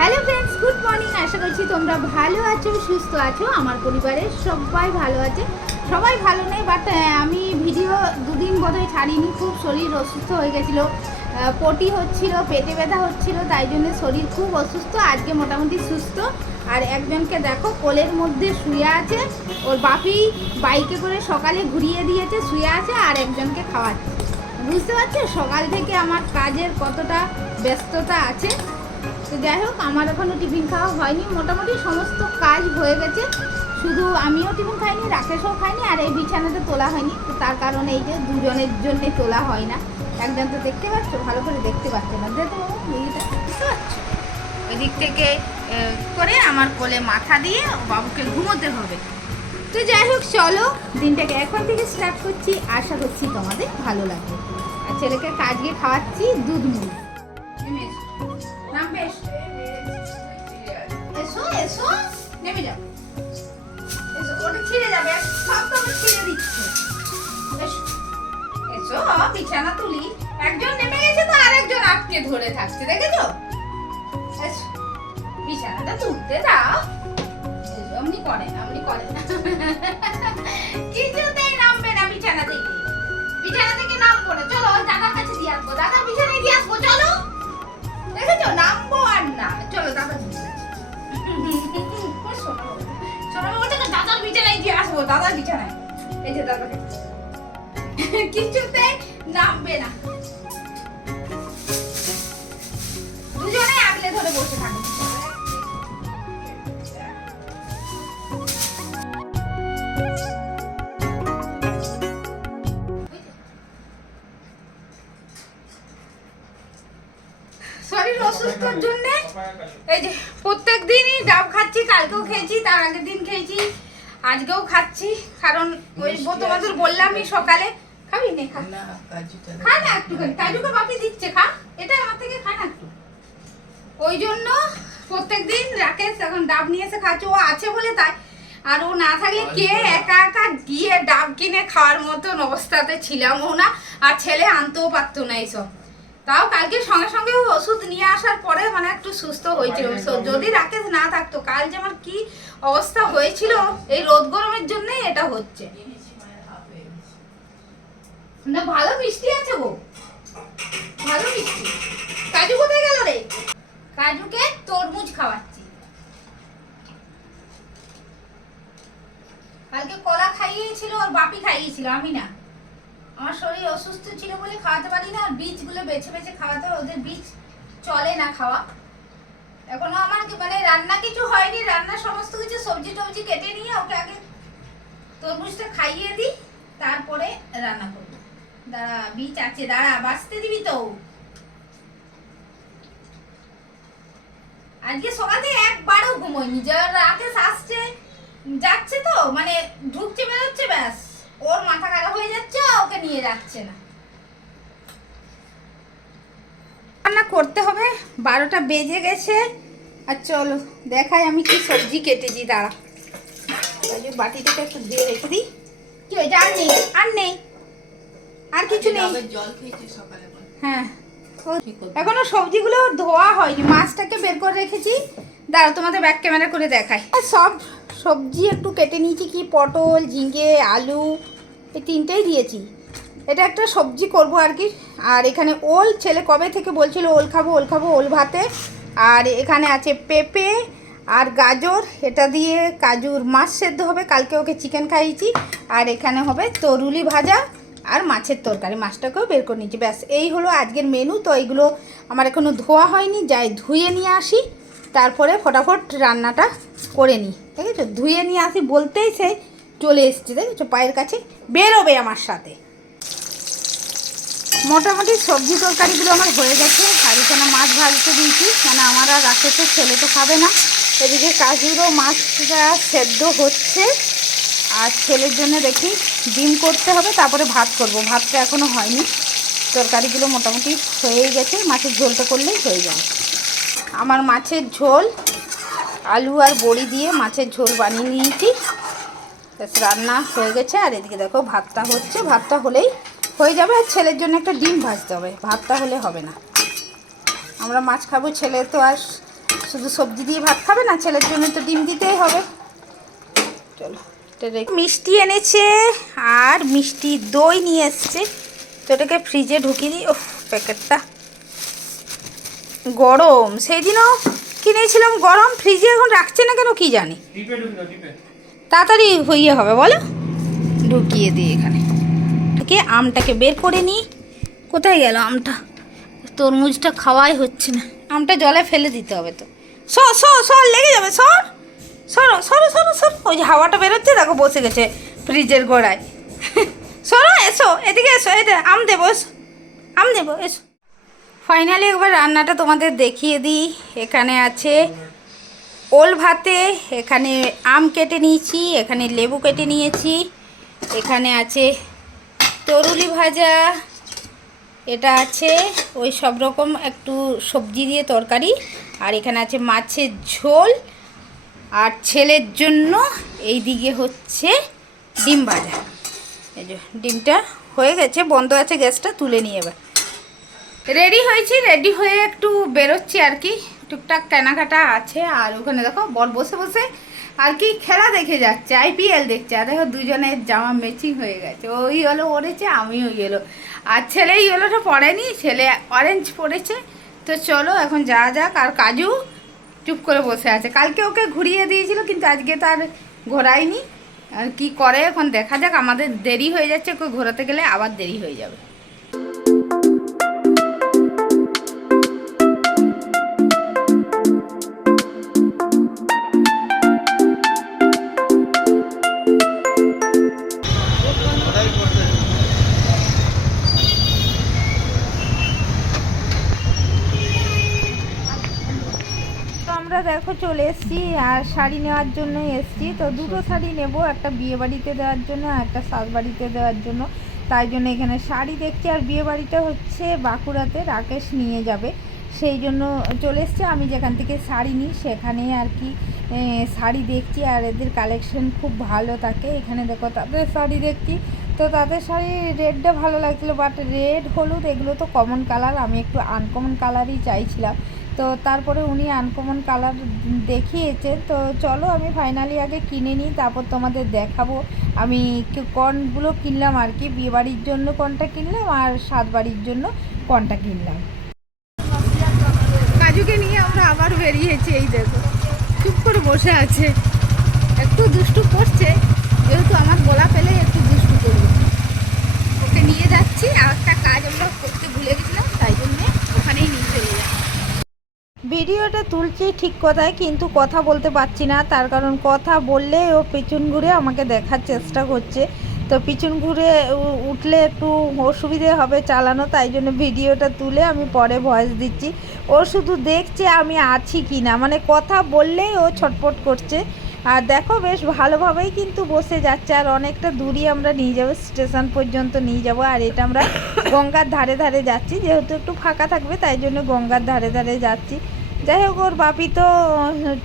Hello friends, good morning. আশা করছি তোমরা ভালো আছো, সুস্থ আছো। আমার পরিবারের সবাই ভালো আছে। সবাই ভালো নেই, বাট আমি ভিডিও দুদিন বোধহয় ছাড়িনি। খুব শরীর অসুস্থ হয়ে গেছিলো, পটি হচ্ছিল, পেটে ব্যথা হচ্ছিল, তাই জন্য শরীর খুব অসুস্থ। আজকে মোটামুটি সুস্থ। আর একজনকে দেখো কোলের মধ্যে শুয়ে আছে, ওর বাপি বাইকে করে সকালে ঘুরিয়ে দিয়েছে, শুয়ে আছে। আর একজনকে খাওয়াচ্ছে। বুঝতে পারছো সকাল থেকে আমার কাজের কতটা ব্যস্ততা আছে। তো যাই হোক, আমার এখনও টিফিন খাওয়া হয়নি। মোটামুটি সমস্ত কাজ হয়ে গেছে, শুধু আমিও টিফিন খাইনি, রাকেশও খাইনি। আর এই বিছানাতে তোলা হয়নি, তো তার কারণ এই যে দুজনের জন্যে তোলা হয় না। একজন তো দেখতে পাচ্ছ, ভালো করে দেখতে পাচ্ছে না, দেখো এইটা বুঝতে পারছো। ওই দিক থেকে করে আমার কোলে মাথা দিয়ে বাবুকে ঘুমোতে হবে। তো যাই হোক, চলো দিনটাকে এখন থেকে স্টার্ট করছি। আশা করছি তোমাদের ভালো লাগবে। আর ছেলেকে কাজকে খাওয়াচ্ছি দুধ মুড়ি। এসো এসো, নেমে যাও। এসো, ওটা ছিঁড়ে যাবে, সব তো ছিঁড়ে দিচ্ছে। এসো এসো, বিছানা তুলি। একজন নেমে গেছে তো আরেকজন আটকে ধরে থাকছে, দেখেছো? এসো, বিছানাটা তুলতে দাও। অমনি করে না, অমনি করে না, কিছুতেই নামবে না বিছানা থেকে। বিছানা থেকে নামবো না। চলো ওই দাদার কাছে দিয়ে আসবো, দাদা বিছানায় দিয়ে আসবো। চলো, দেখেছো, নামবো আর না। চলো দাদা দাদার বিছানায় দিয়ে আসবো, দাদার বিছানায়। এই যে দাদা কিছুতে নামবে না, দুজনে আগলে ধরে বসে থাকবে। শরীর অসুস্থর জন্য এই যে প্রত্যেক দিনই ডাব খাচ্ছি। কালকেও খেয়েছি, তার আগের দিন খেয়েছি, আজকেও খাচ্ছি। কারণ ওই তোমাদের বললামই সকালে। খাবি নে, খা না একটুখানি। কাজুকে বাপি দিচ্ছে, খা। এটা আমার থেকে খা না একটু। ওই জন্য প্রত্যেক দিন রাকেশ এখন ডাব নিয়ে এসে খাচ্ছে। ও আছে বলে তাই। আর ও না থাকলে কে একা একা গিয়ে ডাব কিনে খাওয়ার মতন অবস্থাতে ছিলামও না। আর ছেলে আনতেও পারতো না এইসব। তাও কালকে সঙ্গে সঙ্গে ওষুধ নিয়ে আসার পরে মানে একটু সুস্থ হয়েছিল। যদি রাকেশ না থাকতো, কাল যে আমার কি অবস্থা হয়েছিল, এই রোদ গরমের জন্য এটা হচ্ছে না। ভালো মিষ্টি আছে গো, ভালো মিষ্টি। কাজু কোথায় গেল রে? কাজুকে তরমুজ খাওয়াচ্ছি। কালকে কলা খাইয়েছিল, ওর বাপি খাইয়েছিল, আমি না। আমার শরীর অসুস্থ ছিল বলে খাওয়াতে পারি না। আর বীজগুলো বেছে বেছে খাওয়াতে হয়, ওদের বীজ চলে না খাওয়া। এখনো আমার মানে রান্না কিছু হয়নি। রান্না সমস্ত কিছু সবজি টবজি কেটে নিয়ে ওকে আগে তরমুজটা খাইয়ে দিই, তারপরে রান্না করবো। দাঁড়া, বীজ আছে, দাঁড়া, বাঁচতে দিবি তো। আজকে সকালে একবারও ঘুমোয়নি। রাতে আসছে যাচ্ছে তো, মানে ঢুকছে বেরোচ্ছে, ব্যাস ওর মাথা খারাপ হয়ে যাচ্ছে, ওকে নিয়ে যাচ্ছে না। রান্না করতে হবে, 12টা বেজে গেছে। আর চলো দেখাই আমি কি সবজি কেটেছি। দাঁড়া, বাটিটাকে একটু দিয়ে রেখে দিই। কি হয়েছে? আর নেই, আর নেই, আর কিছু নেই। হ্যাঁ, এখনো সবজিগুলো ধোয়া হয়নি। মাছটাকে বের করে রেখেছি। দাঁড়া, তোমাদের ব্যাক ক্যামেরা করে দেখাই। সব সবজি একটু কেটে নিয়েছি, কি পটল, ঝিঙে, আলু, এই তিনটেই দিয়েছি। এটা একটা সবজি করব আর কি। আর এখানে ওল, ছেলে কবে থেকে বলছিল ওল খাবো, ওল খাবো, ওল ভাতে। আর এখানে আছে পেঁপে আর গাজর, এটা দিয়ে কাজুর মাছ সেদ্ধ হবে। কালকে ওকে চিকেন খাইয়েছি। আর এখানে হবে তরুলি ভাজা আর মাছের তরকারি। মাছটাকেও বের করে নিচ্ছি। ব্যাস এই হলো আজকের মেনু। তো এইগুলো আমার এখনও ধোয়া হয়নি, যাই ধুয়ে নিয়ে আসি, তারপরে ফটাফট রান্নাটা করে নিই। ঠিক আছে, ধুয়ে নিয়ে আসি বলতেই সে চলে এসছে, দেখেছো, পায়ের কাছে বেরোবে আমার সাথে। মোটামুটি সবজি তরকারিগুলো আমার হয়ে গেছে। আর এখানে মাছ ভাজতে দিয়েছি, কেন আমার আর রাকেশের ছেলে তো খাবে না। এদিকে কাজুরও মাছটা সেদ্ধ হচ্ছে। আর ছেলের জন্য দেখি ডিম করতে হবে, তারপরে ভাত করব। ভাতটা এখনও হয়নি। তরকারিগুলো মোটামুটি হয়েই গেছে, মাছের ঝোলটা করলেই হয়ে যাবে। আমার মাছের ঝোল আলু আর বড়ি দিয়ে মাছের ঝোল বানিয়ে নিয়েছি। রান্না হয়ে গেছে। আর এদিকে দেখো ভাতটা হচ্ছে, ভাতটা হলেই হয়ে যাবে। আর ছেলের জন্য একটা ডিম ভাজতে হবে, ভাতটা হলে হবে না। আমরা মাছ খাবো, ছেলে তো আর শুধু সবজি দিয়ে ভাত খাবে না, ছেলের জন্য তো ডিম দিতেই হবে। চলো, মিষ্টি এনেছে আর মিষ্টি দই নিয়ে এসছে, তো এটাকে ফ্রিজে ঢুকিয়ে দিই। ওহ, প্যাকেটটা গরম, সেই দিনও কিনেছিলাম গরম, ফ্রিজে এখন রাখছে না কেন কি জানি। তাড়াতাড়ি হইয়ে হবে বলো, ঢুকিয়ে দিই এখানে। আমটাকে বের করে নিই। কোথায় গেল আমটা? তরমুজটা খাওয়াই হচ্ছে না, আমটা জলে ফেলে দিতে হবে তো। সর লেগে যাবে, সরো সরো সরো সরো। ওই যে হাওয়াটা বেরোচ্ছে, দেখো বসে গেছে ফ্রিজের গোড়ায়। সরো, এসো এদিকে এসো, এই আম দেবো, এসো আম দেবো, এসো। ফাইনালি একবার রান্নাটা তোমাদের দেখিয়ে দিই। এখানে আছে ওল ভাতে, এখানে আম কেটে নিয়েছি, এখানে লেবু কেটে নিয়েছি, এখানে আছে তরুলি ভাজা, এটা আছে ওই সব রকম একটু সবজি দিয়ে তরকারি, আর এখানে আছে মাছের ঝোল, আর ছেলের জন্য এই দিকে হচ্ছে ডিম ভাজা। এই যে ডিমটা হয়ে গেছে, বন্ধ আছে গ্যাসটা, তুলে নিয়ে এবার রেডি হয়েছি। রেডি হয়ে একটু বেরোচ্ছি আর কি, টুকটাক কেনাকাটা আছে। আর ওখানে দেখো বর বসে বসে আর কি খেলা দেখে যাচ্ছে, IPL দেখছে। আর দেখো দুজনের জামা ম্যাচিং হয়ে গেছে, ওই ইয়েলো পরেছে, আমিও ইয়েলো, আর ছেলে ইয়েলোটা পরেনি, ছেলে অরেঞ্জ পরেছে। তো চলো এখন যাওয়া যাক। আর কাজু চুপ করে বসে আছে, কালকে ওকে ঘুরিয়ে দিয়েছিল কিন্তু আজকে তো আর ঘোরায়নি। আর কি করে এখন দেখা যাক, আমাদের দেরি হয়ে যাচ্ছে, ওকে ঘোরাতে গেলে আবার দেরি হয়ে যাবে। আমরা দেখো চলে এসেছি, আর শাড়ি নেওয়ার জন্য এসেছি। তো দুটো শাড়ি নেব, একটা বিয়ে বাড়িতে দেওয়ার জন্য আর একটা সাজ বাড়িতে দেওয়ার জন্য। তাই জন্য এখানে শাড়ি দেখছি। আর বিয়ে বাড়িটা হচ্ছে বাঁকুড়াতে, রাকেশ নিয়ে যাবে, সেই জন্য চলে এসেছি। আমি যেখান থেকে শাড়ি নিই সেখানে আর কি শাড়ি দেখছি, আর এদের কালেকশন খুব ভালো থাকে। এখানে দেখো তাদের শাড়ি দেখছি, তো তাদের শাড়ির রেডটা ভালো লাগছিলো, বাট রেড হলুদ এগুলো তো কমন কালার, আমি একটু আনকমন কালারই চাইছিলাম। তো তারপরে উনি আনকমন কালার দেখিয়েছে। তো চলো আমি ফাইনালি আগে কিনে নিই, তারপর তোমাদের দেখাবো আমি কোনগুলো কিনলাম আর কি, বিয়েবাড়ির জন্য কোনটা কিনলাম আর সাত বাড়ির জন্য কোনটা কিনলাম। কাজুকে নিয়ে আমরা আবার বেরিয়েছি, এই দেখো চুপ করে বসে আছে, একটু দুষ্টু করছে, যেহেতু আমার গলা পেলে একটু দুষ্টু করবে। ওকে নিয়ে যাচ্ছি, আর একটা কাজ আমরা করতে ভুলে গেছিলাম, তাই জন্যে ওখানেই নিয়ে চলে যাচ্ছি। ভিডিওটা তুলছি ঠিক কথায়, কিন্তু কথা বলতে পারছি না, তার কারণ কথা বললে ও পিছন ঘুরে আমাকে দেখার চেষ্টা করছে। তো পিছন ঘুরে উঠলে একটু অসুবিধে হবে চালানো, তাই জন্য ভিডিওটা তুলে আমি পরে ভয়েস দিচ্ছি। ও শুধু দেখছে আমি আছি কি না, মানে কথা বললেই ও ছটফট করছে। আর দেখো বেশ ভালোভাবেই কিন্তু বসে যাচ্ছে, আর অনেকটা দূরই আমরা নিয়ে যাবো, স্টেশন পর্যন্ত নিয়ে যাব। আর এটা আমরা গঙ্গার ধারে ধারে যাচ্ছি, যেহেতু একটু ফাঁকা থাকবে তাই জন্য গঙ্গার ধারে ধারে যাচ্ছি। যাই হোক, ওর বাপি তো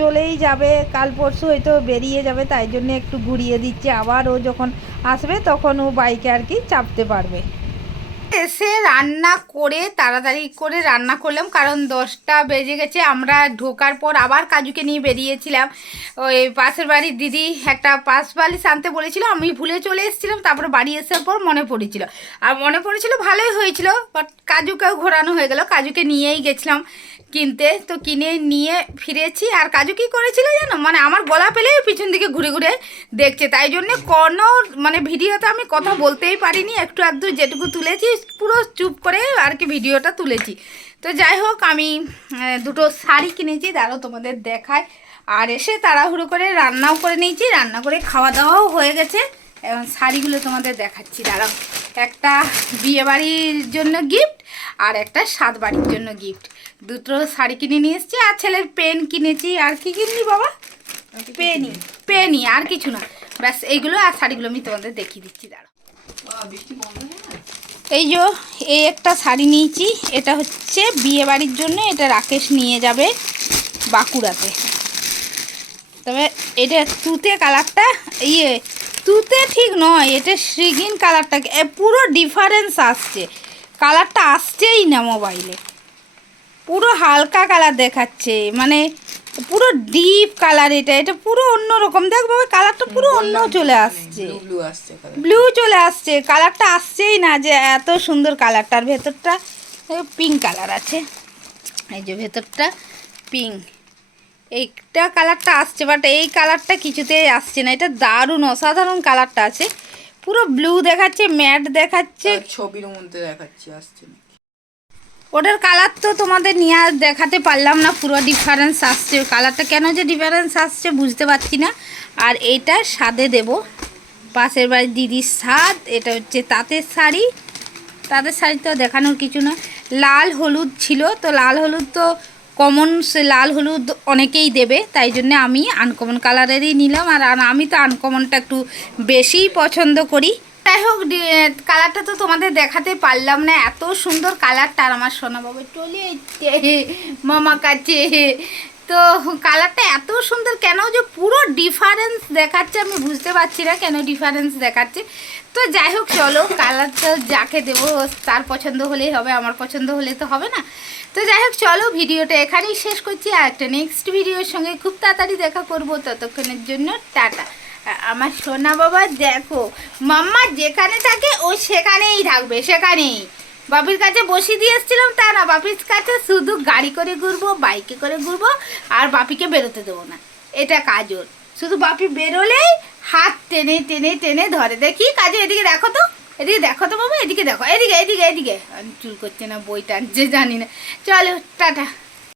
চলেই যাবে, কাল পরশু হয়তো বেরিয়ে যাবে, তাই জন্য একটু ঘুরিয়ে দিচ্ছে, আবার ও যখন আসবে তখন ও বাইকে আর কি চাপতে পারবে। এসে রান্না করে তাড়াতাড়ি করে রান্না করলাম, কারণ 10টা বেজে গেছে। আমরা ঢোকার পর আবার কাজুকে নিয়ে বেরিয়েছিলাম, ওই পাশের বাড়ির দিদি একটা পাশ বালিশ আনতে বলেছিল, আমি ভুলে চলে এসেছিলাম। তারপরে বাড়ি আসার পর মনে পড়েছিল, আর মনে পড়েছিল ভালোই হয়েছিল, বাট কাজুকেও ঘোরানো হয়ে গেল। কাজুকে নিয়েই গেছিলাম কিনতে, তো কিনে নিয়ে ফিরেছি। আর কাজু কী করেছিল জানো, মানে আমার গলা পেলে পিছন দিকে ঘুরে ঘুরে দেখছে, তাই জন্যে কোনো মানে ভিডিওতে আমি কথা বলতেই পারিনি, একটু একটু যেটুকু তুলেছি পুরো চুপ করে আর কি ভিডিওটা তুলেছি। তো যাই হোক, আমি দুটো শাড়ি কিনেছি, দাঁড়াও তোমাদের দেখায়। আর এসে তাড়াহুড়ো করে রান্নাও করে নিয়েছি, রান্না করে খাওয়া দাওয়াও হয়ে গেছে। এখন শাড়িগুলো তোমাদের দেখাচ্ছি, দাঁড়াও। একটা বিয়েবাড়ির জন্য গিফট আর একটা সাত বাড়ির জন্য গিফট, দুটো শাড়ি কিনে নিয়ে এসেছি। আর ছেলের পেন কিনেছি। আর কি কিনলি বাবা? পেনই, আর কিছু না, ব্যাস এইগুলো। আর শাড়িগুলো আমি তোমাদের দেখিয়ে দিচ্ছি, দাঁড়াও। এই যে এই একটা শাড়ি নিয়েছি, এটা হচ্ছে বিয়ে বাড়ির জন্য, এটা রাকেশ নিয়ে যাবে বাঁকুড়াতে। তবে এটা তুতে কালারটা, তুতে ঠিক নয়, এটা শ্রীগিন কালারটা পুরো ডিফারেন্স আসছে, কালারটা আসছেই না মোবাইলে, পুরো হালকা কালার দেখাচ্ছে, মানে পুরো ডিপ কালার, এটা পুরো অন্যরকম। দেখ বাবা কালারটা পুরো অন্য চলে আসছে, ব্লু চলে আসছে, কালারটা আসছেই না যে এত সুন্দর কালারটার। ভেতরটা পিঙ্ক কালার আছে, এই যে ভেতরটা পিঙ্ক, এইটা কালারটা আসছে, বাট এই কালারটা কিছুতেই আসছে না। এটা দারুণ অসাধারণ কালারটা আছে, পুরো ব্লু দেখাচ্ছে, ম্যাট দেখাচ্ছে, ছবির মধ্যে দেখাচ্ছে আসছে না। ওটার কালার তো তোমাদের নিয়ে আর দেখাতে পারলাম না, পুরো ডিফারেন্স আসছে কালারটা, কেন যে ডিফারেন্স আসছে বুঝতে পারছি না। আর এইটা সাদে দেব, পাশের বাড়ির দিদির সাদ, এটা হচ্ছে তাঁতের শাড়ি। তাঁতের শাড়ি তো দেখানোর কিছু না। লাল হলুদ ছিল, তো লাল হলুদ তো কমন, সে লাল হলুদ অনেকেই দেবে, তাই জন্য আমি আনকমন কালারেরই নিলাম। আর আমি তো আনকমনটা একটু বেশিই পছন্দ করি। যাই হোক, কালারটা তো তোমাদের দেখাতে পারলাম না, এত সুন্দর কালারটা। আর আমার সোনা বাবা চলে এসছে মামা কাছে, তো কালারটা এত সুন্দর, কেন যে পুরো ডিফারেন্স দেখাচ্ছে আমি বুঝতে পারছি না কেন ডিফারেন্স দেখাচ্ছে। তো যাই হোক চলো, কালারটা যাকে দেবো তার পছন্দ হলেই হবে, আমার পছন্দ হলে তো হবে না। তো যাই হোক চলো, ভিডিওটা এখানেই শেষ করছি, আর একটা নেক্সট ভিডিওর সঙ্গে খুব তাড়াতাড়ি দেখা করব। ততক্ষণের জন্য টাটা। আমার সোনা বাবা দেখো, মাম্মা যেখানে থাকে ও সেখানেই থাকবে, সেখানেই। বাপির কাছে বসিয়ে দিয়ে এসেছিলাম তা না, বাপির কাছে শুধু গাড়ি করে ঘুরবো, বাইকে করে ঘুরবো, আর বাপিকে বেরোতে দেবো না, এটা কাজল। শুধু বাপি বেরোলেই হাত টেনে টেনে টেনে ধরে। দেখি কাজে, এদিকে দেখো তো, এদিকে দেখো তো বাবা, এদিকে দেখো, এদিকে এদিকে এদিকে। চুল করছে না, বই টানছে জানি না। চলো টাটা।